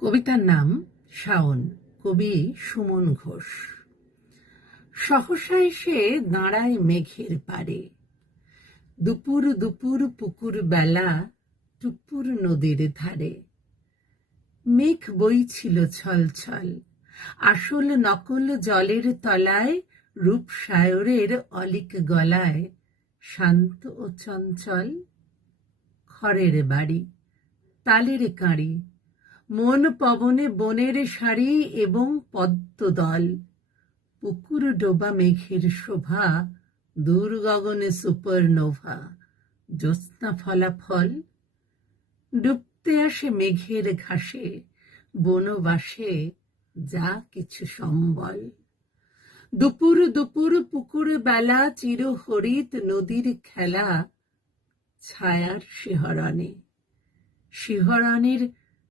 কবিতার নাম শাওন, কবি সুমন ঘোষ। সহসা এসে দাঁড়ায় মেঘের পাড়ে, দুপুর দুপুর পুকুর বেলা, টুপুর নদীর ধারে। মেঘ বইছিল ছল ছল, আসল নকল জলের তলায়, রূপসায়রের অলিক গলায়, শান্ত ও চঞ্চল। খড়ের বাড়ি, তালের কাঁড়ি, মন পবনে বনের শাড়ি এবং পদ্মদল। পুকুর ডোবা মেঘের শোভা, দূর গগনে সুপারনোভা, জ্যোৎস্না ফলাফল। ডুবতে আসে মেঘের ঘাসে, বনবাসে যা কিছু সম্বল। দুপুর দুপুর পুকুর বেলা, চিরহরিত নদীর খেলা, ছায়ার শিহরণে, শিহরণের